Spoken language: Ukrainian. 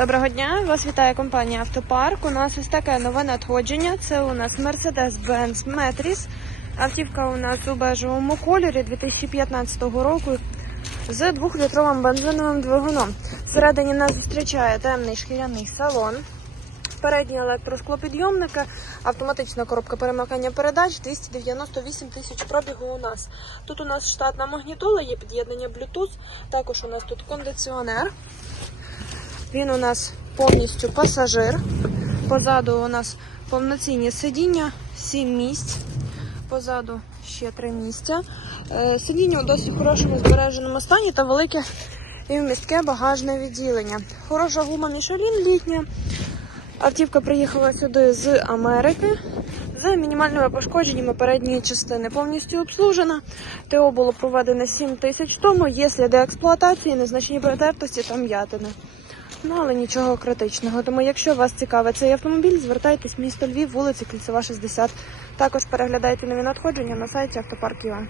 Доброго дня! Вас вітає компанія Автопарк. У нас ось таке нове надходження. Це у нас Mercedes-Benz Metris. Автівка у нас у бежевому кольорі 2015 року з 2-літровим бензиновим двигуном. Всередині нас зустрічає темний шкіряний салон. Передні електросклопідйомники, автоматична коробка перемикання передач, 298 тисяч пробігу у нас. Тут у нас штатна магнітола, є під'єднання Bluetooth, також у нас тут кондиціонер. Він у нас повністю пасажир. Позаду у нас повноцінні сидіння, 7 місць. Позаду ще 3 місця. Е, Сидіння у досить хорошому збереженому стані та велике і вмістке багажне відділення. Хороша гума Мішелін літня. Автівка приїхала сюди з Америки з мінімальними пошкодженнями передньої частини. Повністю обслужена. ТО було проведено 7 тисяч тому. Є сліди експлуатації, незначні протертості та м'ятини. Ну, але нічого критичного. Тому, якщо вас цікавить цей автомобіль, звертайтесь в місто Львів, вулиця Кільцева, 60. Також переглядайте нові надходження на сайті автопарк.ua.